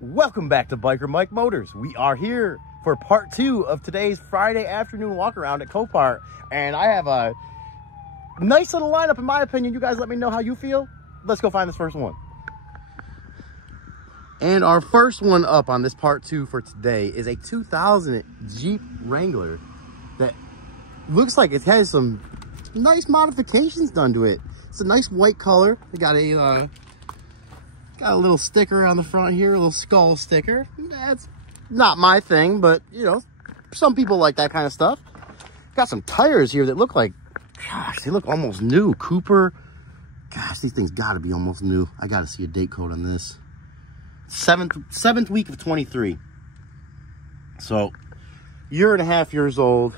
Welcome back to Biker Mike Motors. We are here for part 2 of today's Friday afternoon walk around at Copart, and I have a nice little lineup in my opinion. You guys let me know how you feel. Let's go find this first one. And our first one up on this part 2 for today is a 2000 Jeep Wrangler that looks like it has some nice modifications done to it. It's a nice white color. They got a little sticker on the front here, a little skull sticker. That's not my thing, but you know, some people like that kind of stuff. Got some tires here that look like, gosh, they look almost new. Cooper, gosh, these things gotta be almost new. I gotta see a date code on this. Seventh week of 23. So, year and a half old.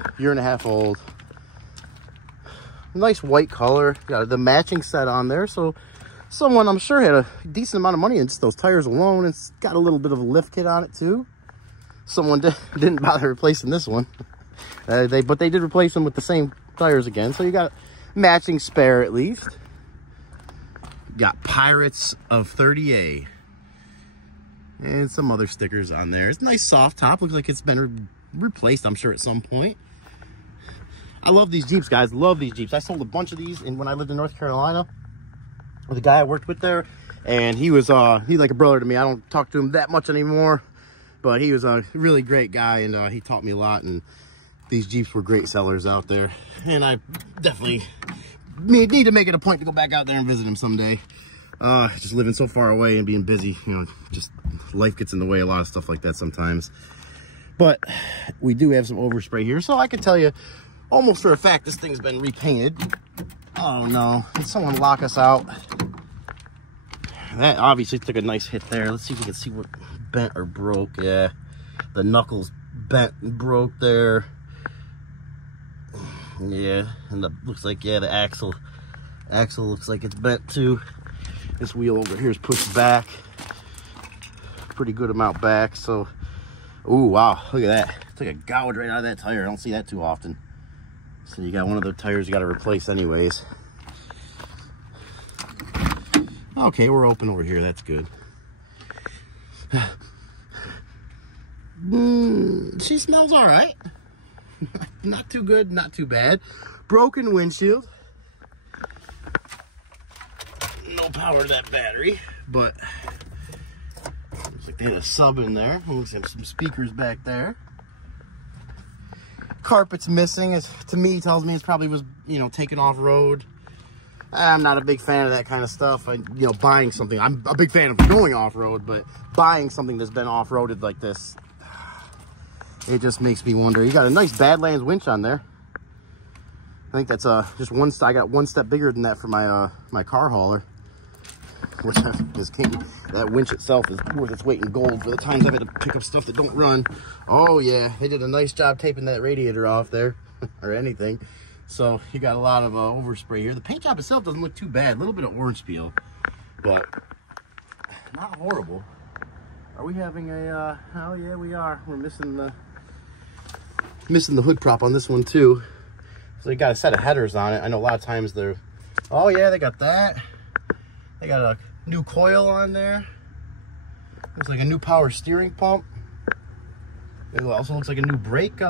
Nice white color. Got the matching set on there, so someone I'm sure had a decent amount of money in just those tires alone. It's got a little bit of a lift kit on it too. Someone didn't bother replacing this one. But they did replace them with the same tires again. So you got matching spare at least. Got Pirates of 30A. And some other stickers on there. It's a nice soft top. Looks like it's been replaced, I'm sure, at some point. I love these Jeeps, guys. Love these Jeeps. I sold a bunch of these when I lived in North Carolina with a guy I worked with there, and he's like a brother to me. I don't talk to him that much anymore, but he was a really great guy, and he taught me a lot, and these Jeeps were great sellers out there, and I definitely need to make it a point to go back out there and visit him someday. Just living so far away and being busy, you know, just life gets in the way, a lot of stuff like that sometimes. But we do have some overspray here, so I can tell you almost for a fact this thing's been repainted. Oh no, did someone lock us out? That obviously took a nice hit there. Let's see if we can see what bent or broke. Yeah, the knuckles bent and broke there. Yeah, and looks like, yeah, the axle looks like it's bent too. This wheel over here is pushed back. Pretty good amount back, so. Ooh, wow, look at that. Took a gouge right out of that tire. I don't see that too often. So you got one of the tires you got to replace anyways. Okay, we're open over here. That's good. She smells all right. Not too good, not too bad. Broken windshield. No power to that battery, but looks like they had a sub in there. Looks like some speakers back there. Carpet's missing. To me, tells me it's probably was, you know, taken off road. I'm not a big fan of that kind of stuff. Buying something, I'm a big fan of going off road, but buying something that's been off roaded like this, it just makes me wonder. You got a nice Badlands winch on there. I think that's just one. I got one step bigger than that for my my car hauler. Which that winch itself is worth its weight in gold for the times I've had to pick up stuff that don't run. Oh yeah, they did a nice job taping that radiator off there, or anything. So you got a lot of overspray here. The paint job itself doesn't look too bad. A little bit of orange peel, but not horrible. Are we having a? Oh yeah, we are. We're missing the hood prop on this one too. So you got a set of headers on it. I know a lot of times they're. Oh yeah, they got that. They got a new coil on there. Looks like a new power steering pump. It also looks like a new brake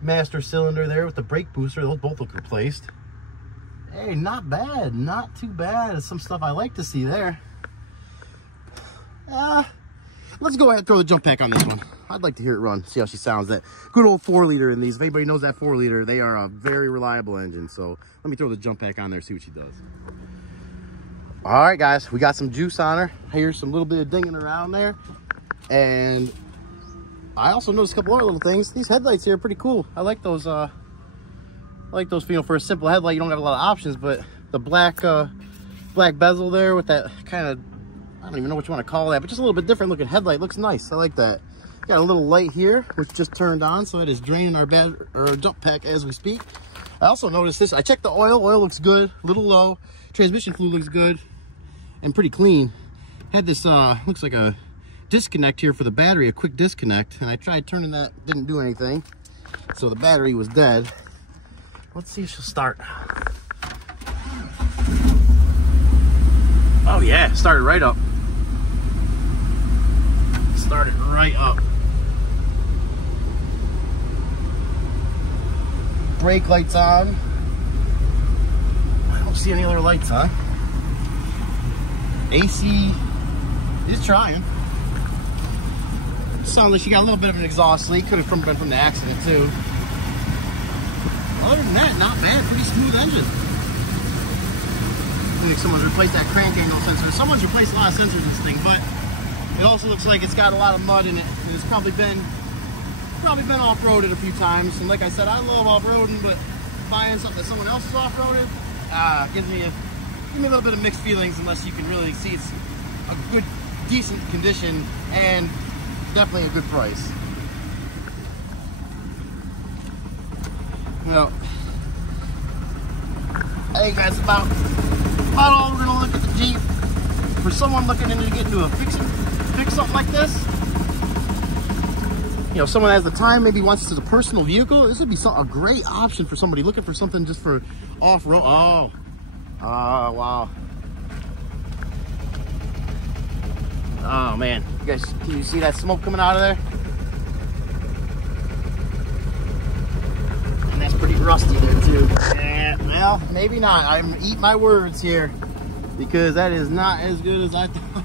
master cylinder there with the brake booster. Those both look replaced. Hey, not bad. Not too bad. It's some stuff I like to see there. Let's go ahead and throw the jump pack on this one. I'd like to hear it run, see how she sounds. That good old 4-liter in these. If anybody knows that 4-liter, they are a very reliable engine. So let me throw the jump pack on there, see what she does. All right, guys, we got some juice on her. Here's some little bit of dinging around there. And I also noticed a couple other little things. These headlights here are pretty cool. I like those. I like those. You know, for a simple headlight, you don't have a lot of options. But the black bezel there with that kind of, I don't even know what you want to call that, but just a little bit different looking headlight. Looks nice. I like that. Got a little light here, which just turned on, so it is draining our jump pack as we speak. I also noticed this. I checked the oil. Oil looks good, a little low. Transmission fluid looks good and pretty clean. Had this, looks like a disconnect here for the battery, a quick disconnect, and I tried turning that, didn't do anything. So the battery was dead. Let's see if she'll start. Oh yeah, started right up. start it right up. Brake lights on. I don't see any other lights on. AC is trying. Sounds like she got a little bit of an exhaust leak. Could have been from the accident too. Other than that, not bad. Pretty smooth engine. I think someone's replaced that crank angle sensor. Someone's replaced a lot of sensors in this thing, but it also looks like it's got a lot of mud in it. And it's probably been off-roaded a few times. And like I said, I love off-roading, but buying something that someone else is off-roaded gives me a little bit of mixed feelings, unless you can really see it's a good, decent condition and definitely a good price. You know, I think that's about all we're gonna look at the Jeep. For someone looking into getting into a fix something like this, you know, someone has the time, maybe wants this as a personal vehicle, this would be a great option for somebody looking for something just for off-road. Oh, wow. Oh man, you guys, can you see that smoke coming out of there? And that's pretty rusty there too. Yeah, well, maybe not. I'm eating my words here, because that is not as good as I thought.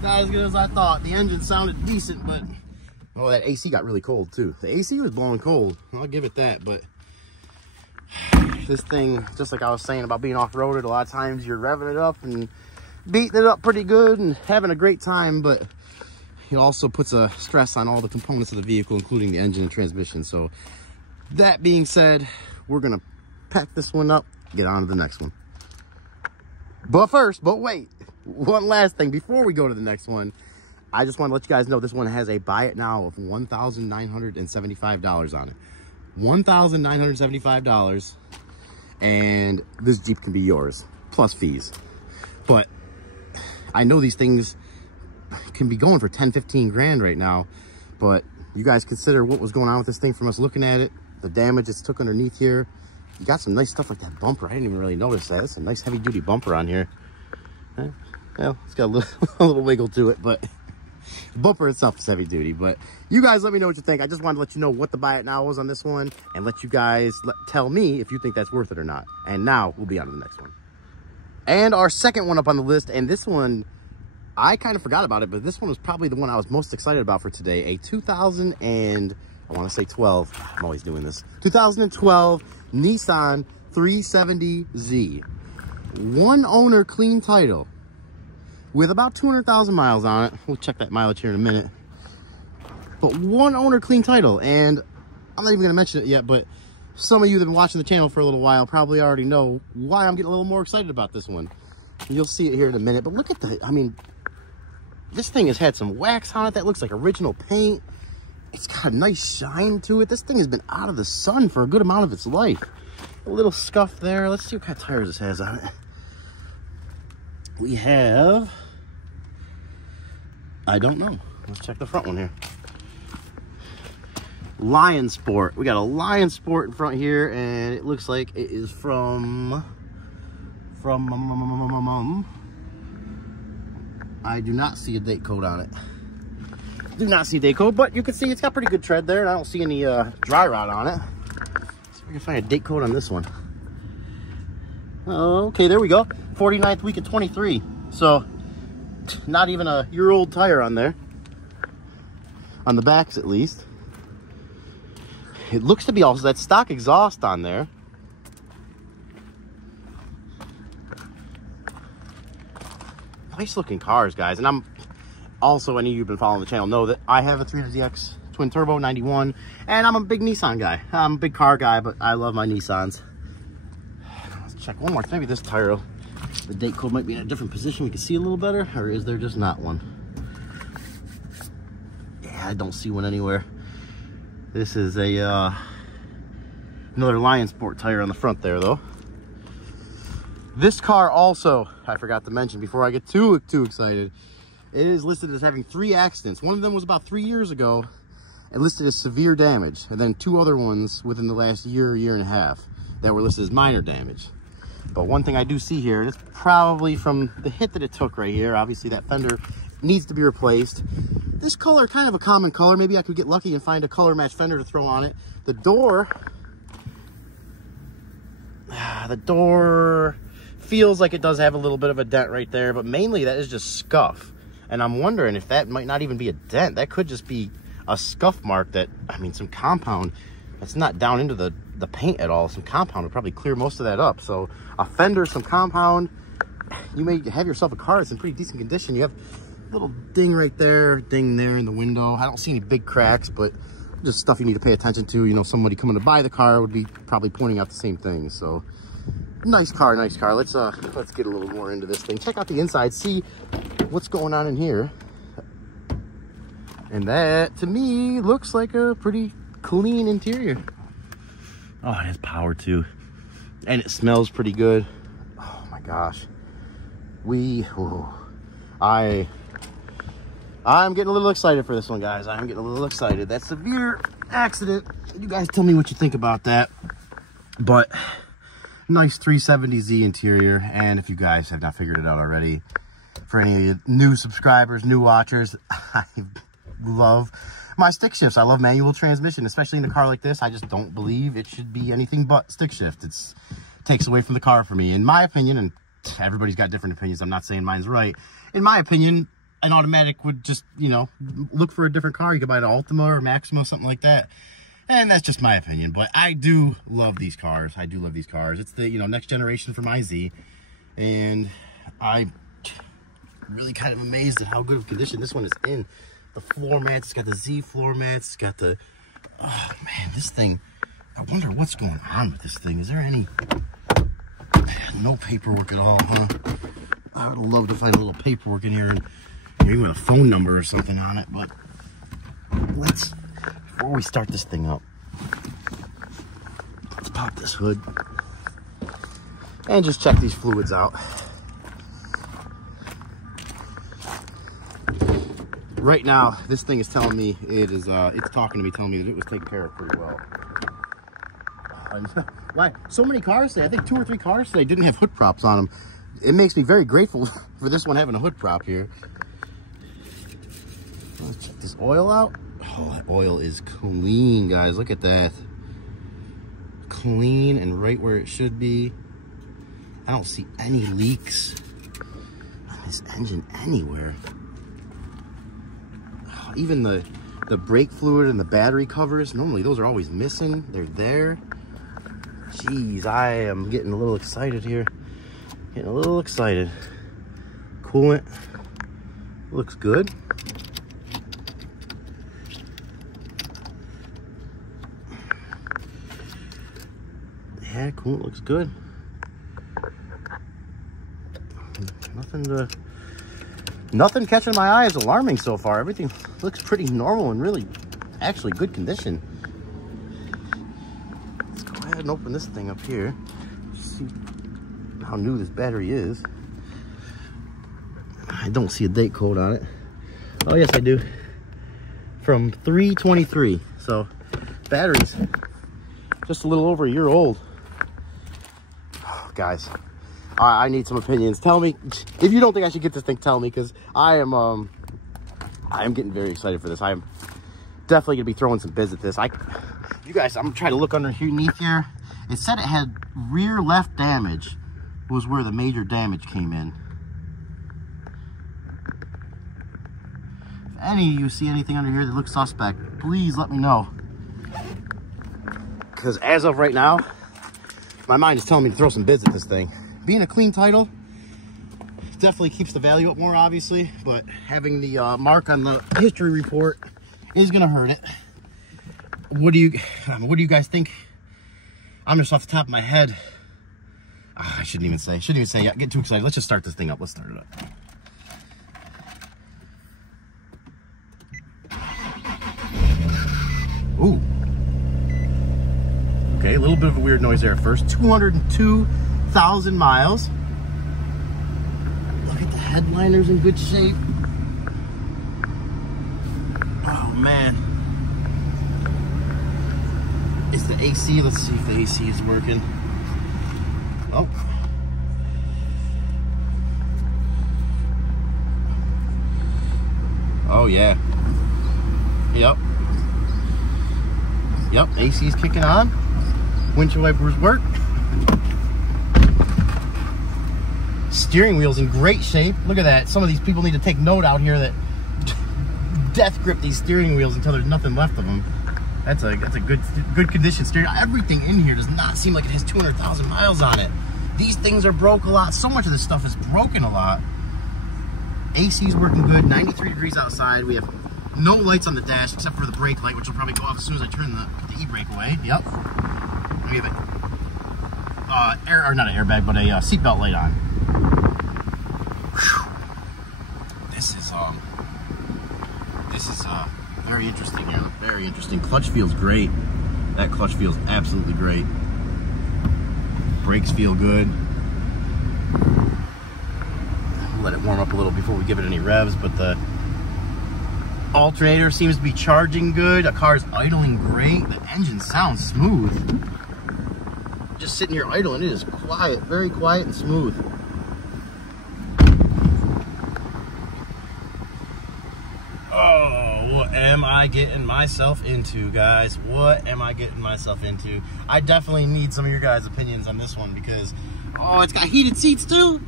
Not as good as I thought. The engine sounded decent, but oh, that AC got really cold too. The AC was blowing cold. I'll give it that, but this thing, just like I was saying about being off-roaded, a lot of times you're revving it up and beating it up pretty good and having a great time, but it also puts a stress on all the components of the vehicle, including the engine and transmission. So that being said, we're gonna pack this one up, get on to the next one. But wait, one last thing before we go to the next one. I just want to let you guys know this one has a buy it now of $1,975 on it. $1,975, and this Jeep can be yours, plus fees. But I know these things can be going for 10, 15 grand right now, but you guys consider what was going on with this thing from us looking at it, the damage it's took underneath here. You got some nice stuff like that bumper. I didn't even really notice that. It's a nice heavy duty bumper on here. Well, it's got a little wiggle to it, but the bumper itself is heavy duty. But you guys let me know what you think. I just wanted to let you know what the buy it now was on this one, and let you guys tell me if you think that's worth it or not. And now we'll be on to the next one. And our second one up on the list, and this one, I kind of forgot about it, but this one was probably the one I was most excited about for today. A 2012, I'm always doing this, 2012 Nissan 370Z. One owner, clean title, with about 200,000 miles on it. We'll check that mileage here in a minute. But one owner, clean title, and I'm not even going to mention it yet, but some of you that have been watching the channel for a little while probably already know why I'm getting a little more excited about this one. You'll see it here in a minute, but look at the, I mean, this thing has had some wax on it that looks like original paint. It's got a nice shine to it. This thing has been out of the sun for a good amount of its life. A little scuff there. Let's see what kind of tires this has on it. We have, I don't know. Let's check the front one here. Lion Sport. We got a Lion Sport in front here, and it looks like it is from I do not see a date code on it. Do not see a date code, but you can see it's got pretty good tread there, and I don't see any dry rot on it. Let's see if we can find a date code on this one. Okay, there we go. 49th week of 23. So not even a year-old tire on there. On the backs, at least. It looks to be also that stock exhaust on there. Nice looking cars, guys. And I'm also, any of you who've been following the channel know that I have a 300ZX twin turbo 91, and I'm a big Nissan guy. I'm a big car guy, but I love my Nissans. Let's check one more. Maybe this tire, the date code might be in a different position. We can see a little better, or is there just not one? Yeah, I don't see one anywhere. This is a another Lion Sport tire on the front there, though. This car also, I forgot to mention before I get too excited, it is listed as having 3 accidents. One of them was about 3 years ago and listed as severe damage, and then 2 other ones within the last year and a half that were listed as minor damage. But one thing I do see here, and it's probably from the hit that it took right here. Obviously that fender needs to be replaced. this color, kind of a common color. Maybe I could get lucky and find a color match fender to throw on it. The door feels like it does have a little bit of a dent right there, but mainly that is just scuff. And I'm wondering if that might not even be a dent. That could just be a scuff mark that, I mean, some compound that's not down into the paint at all. Some compound would probably clear most of that up. So a fender, some compound, you may have yourself a car that's in pretty decent condition. You have a little ding right there, ding there in the window. I don't see any big cracks, but just stuff you need to pay attention to. You know, somebody coming to buy the car would be probably pointing out the same thing. So nice car, nice car. Let's get a little more into this thing. Check out the inside, see what's going on in here. And that, to me, looks like a pretty clean interior. Oh, it has power too. And it smells pretty good. Oh my gosh. I'm getting a little excited for this one, guys. I'm getting a little excited. That severe accident, you guys tell me what you think about that. But nice 370Z interior. And if you guys have not figured it out already, for any new subscribers, new watchers, I love my stick shifts. I love manual transmission, especially in a car like this. I just don't believe it should be anything but stick shift. It takes away from the car for me, in my opinion. And everybody's got different opinions. I'm not saying mine's right. In my opinion, an automatic would just, you know, look for a different car. You could buy an Altima or Maxima, something like that. And that's just my opinion. But I do love these cars. I do love these cars. It's the, you know, next generation for my Z. And I'm really kind of amazed at how good of condition this one is in. The floor mats, it's got the Z floor mats, it's got the, oh man, this thing, I wonder what's going on with this thing. Is there any, no paperwork at all, huh? I would love to find a little paperwork in here, and maybe with a phone number or something on it. But let's, before we start this thing up, let's pop this hood and just check these fluids out. Right now, this thing is telling me it is, it's talking to me, telling me that it was taken care of pretty well. Why? So many cars today, I think 2 or 3 cars today didn't have hood props on them. It makes me very grateful for this one having a hood prop here. Let's check this oil out. Oh, that oil is clean, guys. Look at that. Clean and right where it should be. I don't see any leaks on this engine anywhere. Even the brake fluid and the battery covers, normally those are always missing. They're there. Jeez, I am getting a little excited here. Getting a little excited. Coolant looks good. Yeah, coolant looks good. Nothing catching my eye is alarming so far. Everything looks pretty normal and really, actually good condition. Let's go ahead and open this thing up here. See how new this battery is. I don't see a date code on it. Oh yes, I do. From 3/23. So battery's just a little over a year old. Oh, guys, I need some opinions. Tell me if you don't think I should get this thing. Tell me, because I am getting very excited for this. I am definitely gonna be throwing some bids at this. You guys, I'm trying to look underneath here. It said it had rear left damage was where the major damage came in. If any of you see anything under here that looks suspect, please let me know. Because as of right now, my mind is telling me to throw some bids at this thing. Being a clean title definitely keeps the value up more, obviously, but having the mark on the history report is gonna hurt it. What do you guys think? I'm just off the top of my head. Oh, I shouldn't even say. Yeah, get too excited. Let's just start this thing up. Let's start it up. Ooh. Okay, a little bit of a weird noise there at first. 202,000 miles. Look at the headliner's in good shape. Oh man. Is the AC? Let's see if the AC is working. Oh. Oh yeah. Yep. Yep, AC is kicking on. Windshield wipers work. Steering wheel's in great shape. Look at that. Some of these people need to take note out here that death grip these steering wheels until there's nothing left of them. That's a good condition steering. Everything in here does not seem like it has 200,000 miles on it. These things are broke a lot. So much of this stuff is broken a lot. AC's working good. 93 degrees outside. We have no lights on the dash except for the brake light, which will probably go off as soon as I turn the e-brake away. Yep. We have not an airbag, but a seatbelt light on. Whew. This is very interesting here. Very interesting. Clutch feels great. That clutch feels absolutely great. Brakes feel good. Let it warm up a little before we give it any revs, but the alternator seems to be charging good. The car's idling great. The engine sounds smooth. Just sitting here idling, it is quiet, very quiet and smooth. Oh, what am I getting myself into, guys? What am I getting myself into? I definitely need some of your guys' opinions on this one because, oh, it's got heated seats too.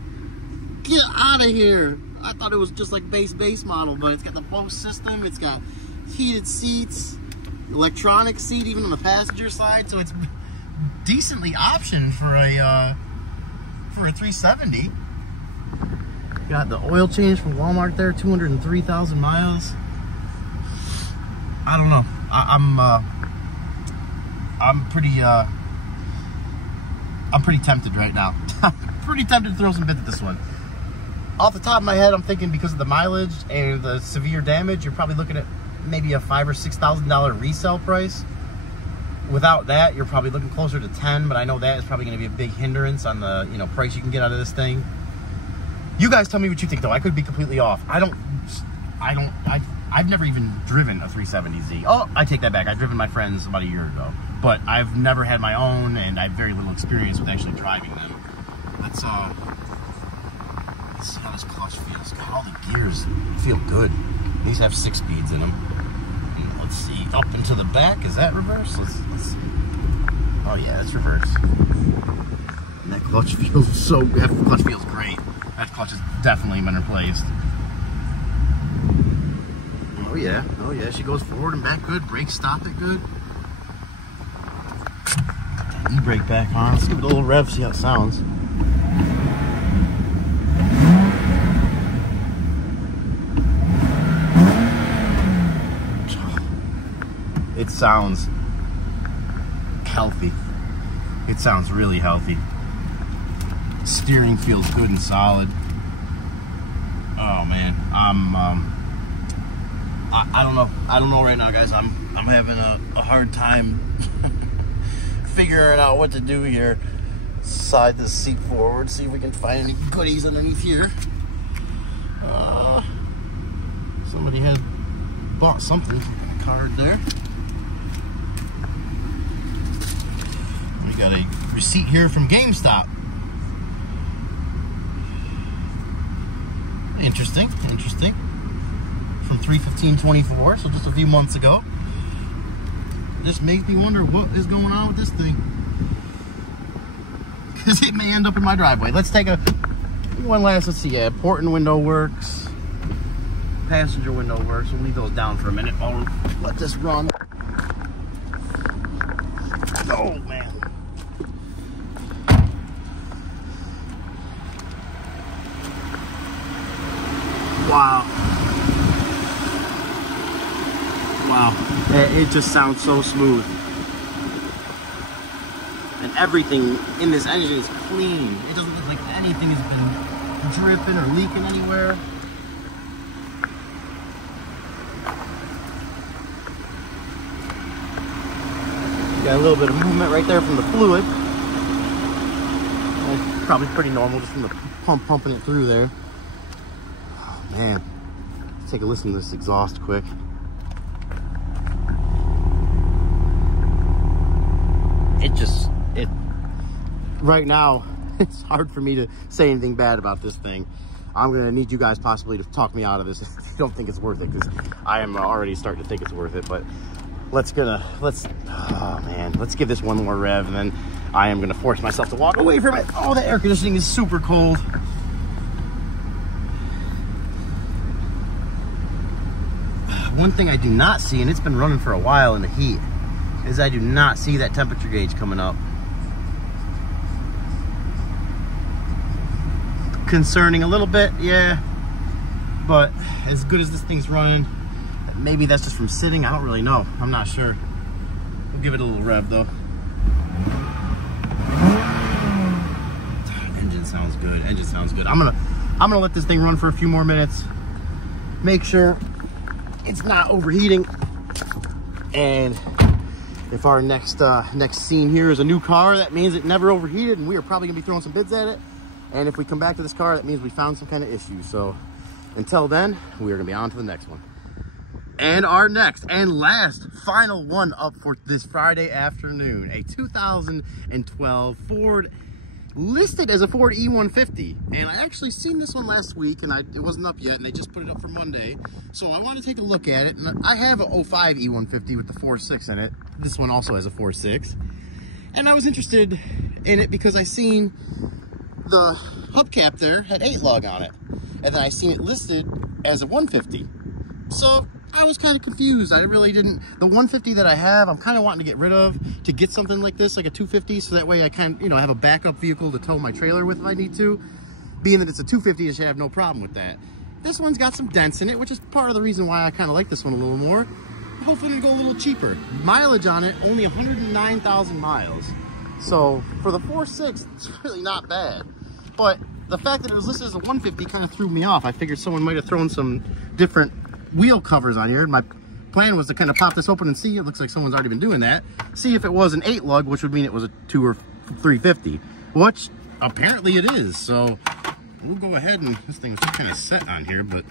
Get out of here. I thought it was just like base model, but it's got the Bose system, it's got heated seats, electronic seat even on the passenger side, so it's decently optioned for a 370. Got the oil change from Walmart there, 203,000 miles. I don't know. I'm pretty tempted right now. Pretty tempted to throw some bits at this one. Off the top of my head, I'm thinking because of the mileage and the severe damage, you're probably looking at maybe a $5,000 or $6,000 resale price. Without that, you're probably looking closer to 10, but I know that is probably going to be a big hindrance on the price you can get out of this thing. You guys tell me what you think, though. I could be completely off. I've never even driven a 370Z. Oh, I take that back. I've driven my friends about a year ago, but I've never had my own, and I have very little experience with actually driving them. Let's see how this clutch feels. God, all the gears feel good. These have 6 speeds in them. And let's see, up and to the back. Is that reverse? Let's see. Oh yeah, that's reverse. And that clutch feels that clutch feels great. That clutch has definitely been replaced. Oh yeah, she goes forward and back good. Brake stop it good. Put that e-brake back on. Let's give it a little rev, see how it sounds. It sounds healthy. It sounds really healthy. Steering feels good and solid. Oh man, I don't know. I don't know right now, guys. I'm having a hard time figuring out what to do here. Slide the seat forward, see if we can find any goodies underneath here. Somebody had bought something. Card there. We got a receipt here from GameStop. Interesting. From 3/15/24, so just a few months ago. This makes me wonder what is going on with this thing. Because it may end up in my driveway. Let's take one last, let's see, yeah, port and window works. Passenger window works. We'll leave those down for a minute while we let this run. Oh, man. Wow. It just sounds so smooth. And everything in this engine is clean. It doesn't look like anything has been dripping or leaking anywhere. Got a little bit of movement right there from the fluid. That's probably pretty normal just from the pump pumping it through there. Oh, man. Let's take a listen to this exhaust quick. Right now, it's hard for me to say anything bad about this thing. I'm gonna need you guys possibly to talk me out of this if you don't think it's worth it, because I am already starting to think it's worth it. But let's give this one more rev, and then I am gonna force myself to walk away from it. Oh, the air conditioning is super cold. One thing I do not see, and it's been running for a while in the heat, is I do not see that temperature gauge coming up. Concerning a little bit, yeah, but as good as this thing's running, maybe that's just from sitting. I don't really know. I'm not sure. We'll give it a little rev though. Engine sounds good. Engine sounds good. I'm gonna let this thing run for a few more minutes. Make sure it's not overheating. And if our next scene here is a new car, that means it never overheated, and we are probably gonna be throwing some bids at it. And if we come back to this car, that means we found some kind of issue. So until then, we are gonna be on to the next one. And our next and last final one up for this Friday afternoon, a 2012 Ford, listed as a Ford E150. And I actually seen this one last week, and it wasn't up yet, and they just put it up for Monday. So I wanted to take a look at it. And I have a 05 E150 with the 4.6 in it. This one also has a 4.6. And I was interested in it because I seen the hubcap there had 8 lug on it, and then I seen it listed as a 150. So I was kind of confused. I really didn't. The 150 that I have, I'm kind of wanting to get rid of to get something like this, like a 250, so that way I can, you know, have a backup vehicle to tow my trailer with if I need to. Being that it's a 250, I should have no problem with that. This one's got some dents in it, which is part of the reason why I kind of like this one a little more. Hopefully it'll go a little cheaper. Mileage on it, only 109,000 miles. So for the 4.6, it's really not bad. But the fact that it was listed as a 150 kind of threw me off. I figured someone might have thrown some different wheel covers on here. My plan was to kind of pop this open and see. It looks like someone's already been doing that. See if it was an 8 lug, which would mean it was a 2 or 350, which apparently it is. So we'll go ahead, and this thing's kind of set on here, but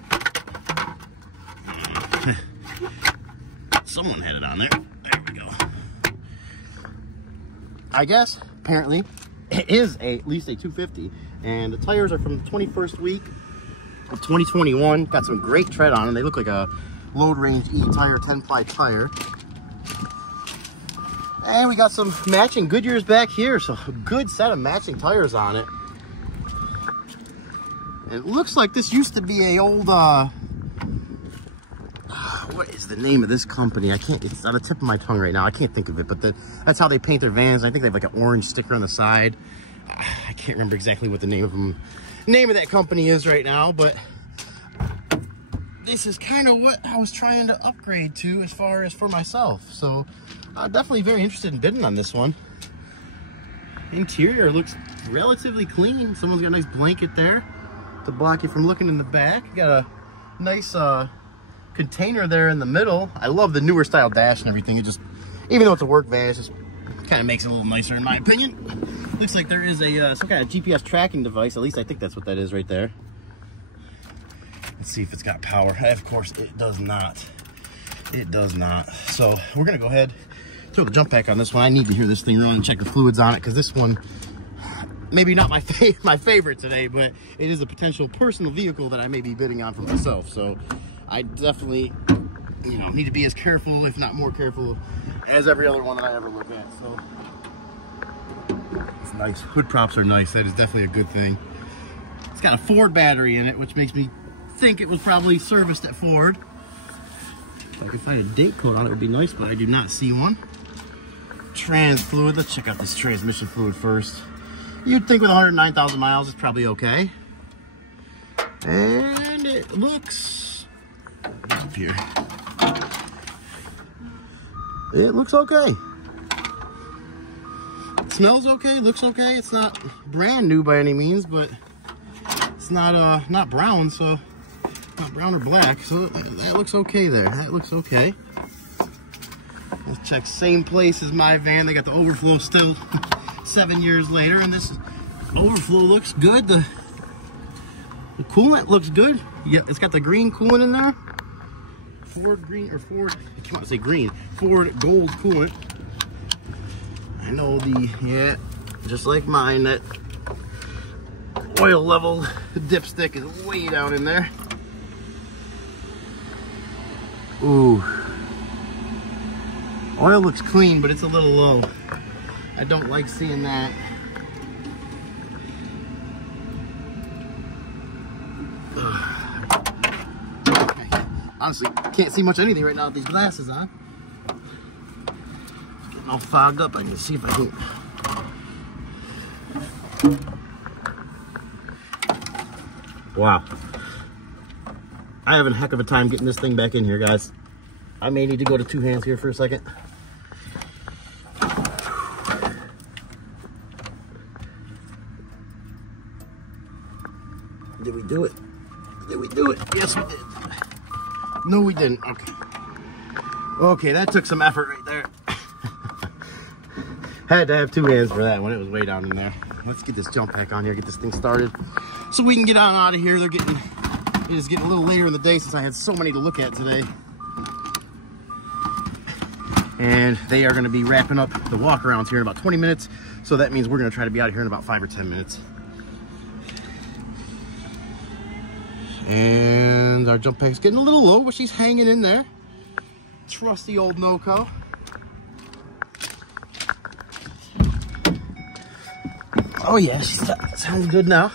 someone had it on there. There we go. I guess apparently it is at least a 250, and the tires are from the 21st week of 2021. Got some great tread on them. They look like a load range E tire, 10-ply tire. And we got some matching Goodyears back here, so a good set of matching tires on it. It looks like this used to be a old what is the name of this company? I can't, it's on the tip of my tongue right now. I can't think of it, but that's how they paint their vans. I think they have like an orange sticker on the side. I can't remember exactly what the name of that company is right now, but this is kind of what I was trying to upgrade to as far as for myself. So I'm definitely very interested in bidding on this one. Interior looks relatively clean. Someone's got a nice blanket there to block you from looking in the back. Got a nice container there in the middle. I love the newer style dash and everything. It just, even though it's a work van, it just kind of makes it a little nicer in my opinion. Looks like there is a some kind of GPS tracking device. At least I think that's what that is right there. Let's see if it's got power. Of course it does not. It does not. So we're gonna go ahead, throw the jump pack on this one. I need to hear this thing run and check the fluids on it, because this one, maybe not my favorite today, but it is a potential personal vehicle that I may be bidding on for myself. So I definitely, you know, need to be as careful, if not more careful, as every other one that I ever look at. So it's nice. Hood props are nice. That is definitely a good thing. It's got a Ford battery in it, which makes me think it was probably serviced at Ford. If I could find a date code on it, would be nice, but I do not see one. Trans fluid. Let's check out this transmission fluid first. You'd think with 109,000 miles, it's probably okay. And it looks up here. It looks okay. It smells okay. Looks okay. It's not brand new by any means, but it's not brown, so not brown or black. So that looks okay there. That looks okay. Let's check same place as my van. They got the overflow still 7 years later, and this overflow looks good. The coolant looks good. Yeah, it's got the green coolant in there. Ford green, or Ford, I can't want to say green, Ford gold coolant. I know yeah, just like mine, that Oil level dipstick is way down in there. Ooh. Oil looks clean, but it's a little low. I don't like seeing that. Honestly, can't see much anything right now with these glasses on. Getting all fogged up. I can see if I can. Wow. I have a heck of a time getting this thing back in here, guys. I may need to go to two hands here for a second. Did we do it? Did we do it? Yes, we did. No, we didn't. Okay. Okay, that took some effort right there. Had to have two hands for that one. It was way down in there. Let's get this jump pack on here, get this thing started, so we can get on out of here. It is getting a little later in the day since I had so many to look at today. And they are going to be wrapping up the walk-arounds here in about 20 minutes. So that means we're going to try to be out of here in about 5 or 10 minutes. And our jump pack's getting a little low, but she's hanging in there. Trusty old NOCO. Oh yeah, she sounds good now.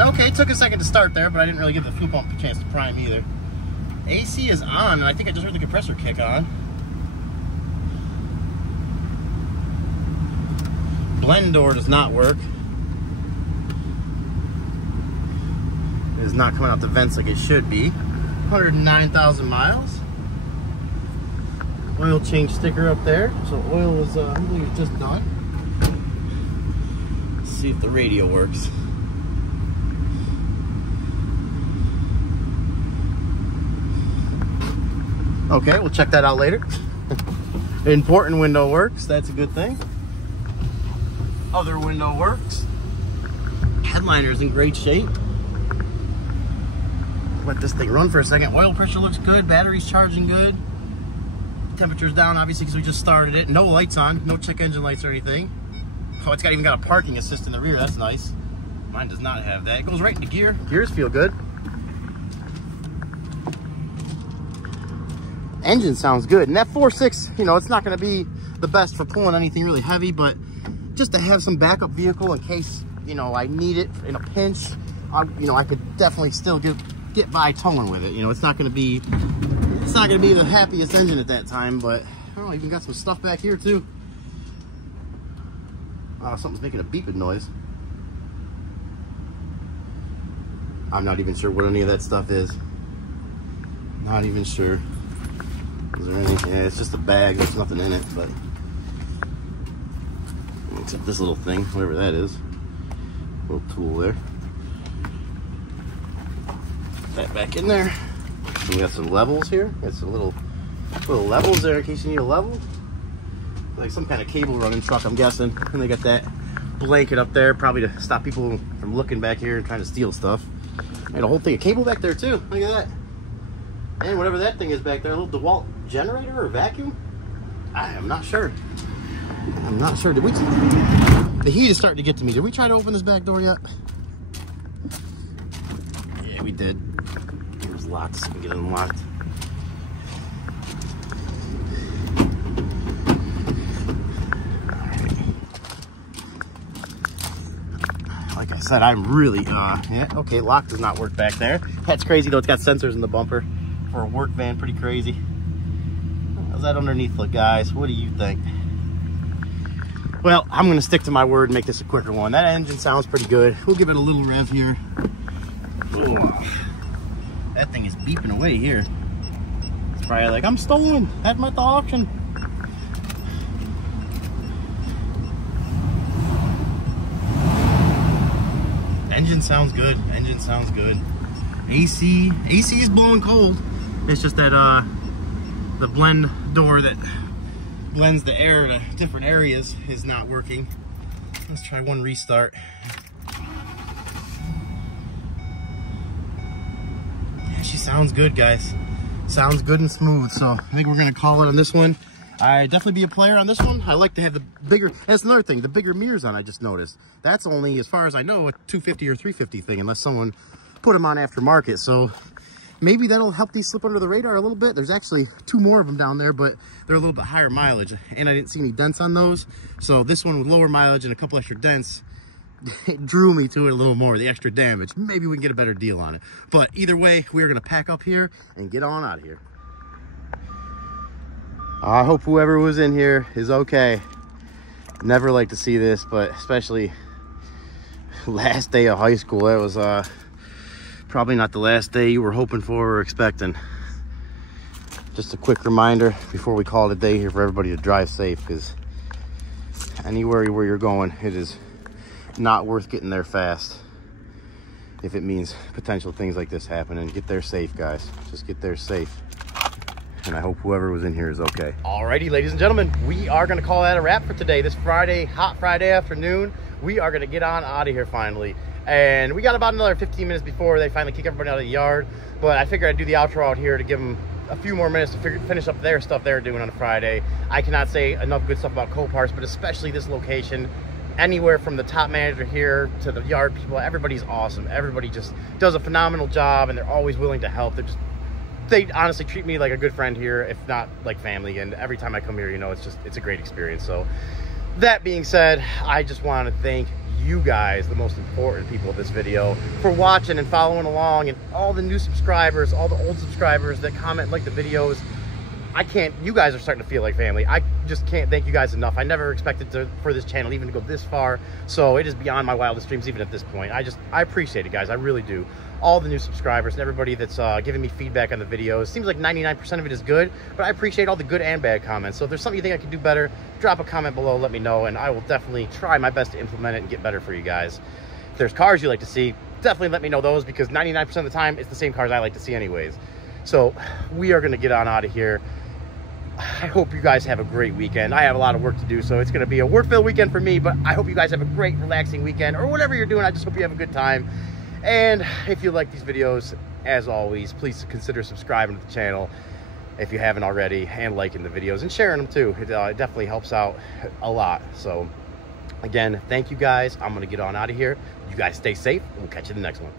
Okay, it took a second to start there, but I didn't really give the fuel pump a chance to prime either. AC is on, and I think I just heard the compressor kick on. Blend door does not work. It is not coming out the vents like it should be. 109,000 miles. Oil change sticker up there. So oil was, I believe, just done. Let's see if the radio works. Okay, we'll check that out later. Important window works. That's a good thing. Other window works. Headliner's in great shape. Let this thing run for a second. Oil pressure looks good. Battery's charging good. Temperature's down, obviously, because we just started it. No lights on. No check engine lights or anything. Oh, it's even got a parking assist in the rear. That's nice. Mine does not have that. It goes right into gear. Gears feel good. Engine sounds good. And that 4.6, you know, it's not going to be the best for pulling anything really heavy, but just to have some backup vehicle in case, you know, I need it in a pinch, you know, I could definitely still get by towing with it. You know, it's not going to be the happiest engine at that time, but oh, even got some stuff back here too. Something's making a beeping noise. I'm not even sure what any of that stuff is. Not even sure. Is there anything? Yeah, it's just a bag. There's nothing in it, but except this little thing, whatever that is. Little tool there. Put that back in there. And we got some levels here. Got some little levels there in case you need a level. Like some kind of cable running truck, I'm guessing. And they got that blanket up there, probably to stop people from looking back here and trying to steal stuff. And a whole thing of cable back there too. Look at that. And whatever that thing is back there, a little DeWalt generator or vacuum? I am not sure. I'm not sure. The heat is starting to get to me. Did we try to open this back door yet? Yeah, we did. There's lots. We can get it unlocked. Like I said, I'm really, yeah, okay, lock does not work back there. That's crazy though, it's got sensors in the bumper. For a work van, pretty crazy. How's that underneath look, guys? What do you think? Well, I'm going to stick to my word and make this a quicker one. That engine sounds pretty good. We'll give it a little rev here. Ooh. That thing is beeping away here. It's probably like, I'm stolen. Had them at the auction. Engine sounds good. Engine sounds good. AC is blowing cold. It's just that the blend door that blends the air to different areas is not working. Let's try one restart. Yeah, she sounds good, guys. Sounds good and smooth. So I think we're gonna call it on this one. I definitely be a player on this one. I like to have the bigger, that's another thing, the bigger mirrors on, I just noticed. That's only, as far as I know, a 250 or 350 thing, unless someone put them on aftermarket. So maybe that'll help these slip under the radar a little bit. There's actually 2 more of them down there, but they're a little bit higher mileage, and I didn't see any dents on those. So this one with lower mileage and a couple extra dents, it drew me to it a little more, the extra damage. Maybe we can get a better deal on it. But either way, we're gonna pack up here and get on out of here. I hope whoever was in here is okay. Never like to see this, but especially last day of high school. That was probably not the last day you were hoping for or expecting. Just a quick reminder before we call it a day here for everybody to drive safe, because anywhere where you're going, it is not worth getting there fast if it means potential things like this happen. And get there safe, guys. Just get there safe. And I hope whoever was in here is okay. Alrighty, ladies and gentlemen, we are gonna call that a wrap for today. This Friday, hot Friday afternoon, we are gonna get on out of here finally. And we got about another 15 minutes before they finally kick everybody out of the yard. But I figured I'd do the outro out here to give them a few more minutes to finish up their stuff they're doing on a Friday. I cannot say enough good stuff about Coparts, but especially this location. Anywhere from the top manager here to the yard people, everybody's awesome. Everybody just does a phenomenal job, and they're always willing to help. They honestly treat me like a good friend here, if not like family. And every time I come here, you know, it's a great experience. So that being said, I just want to thank you guys, the most important people of this video, for watching and following along, and all the new subscribers, all the old subscribers that comment, like the videos. You guys are starting to feel like family. I just can't thank you guys enough. I never expected for this channel even to go this far. So it is beyond my wildest dreams even at this point. I appreciate it, guys. I really do. All the new subscribers and everybody that's giving me feedback on the videos. Seems like 99% of it is good, but I appreciate all the good and bad comments. So if there's something you think I could do better, drop a comment below, let me know, and I will definitely try my best to implement it and get better for you guys. If there's cars you like to see, definitely let me know those, because 99% of the time, it's the same cars I like to see anyways. So we are gonna get on out of here. I hope you guys have a great weekend. I have a lot of work to do, so it's going to be a work-filled weekend for me, but I hope you guys have a great, relaxing weekend, or whatever you're doing. I just hope you have a good time. And if you like these videos, as always, please consider subscribing to the channel if you haven't already, and liking the videos and sharing them too. It definitely helps out a lot. So again, thank you guys. I'm going to get on out of here. You guys stay safe, and we'll catch you in the next one.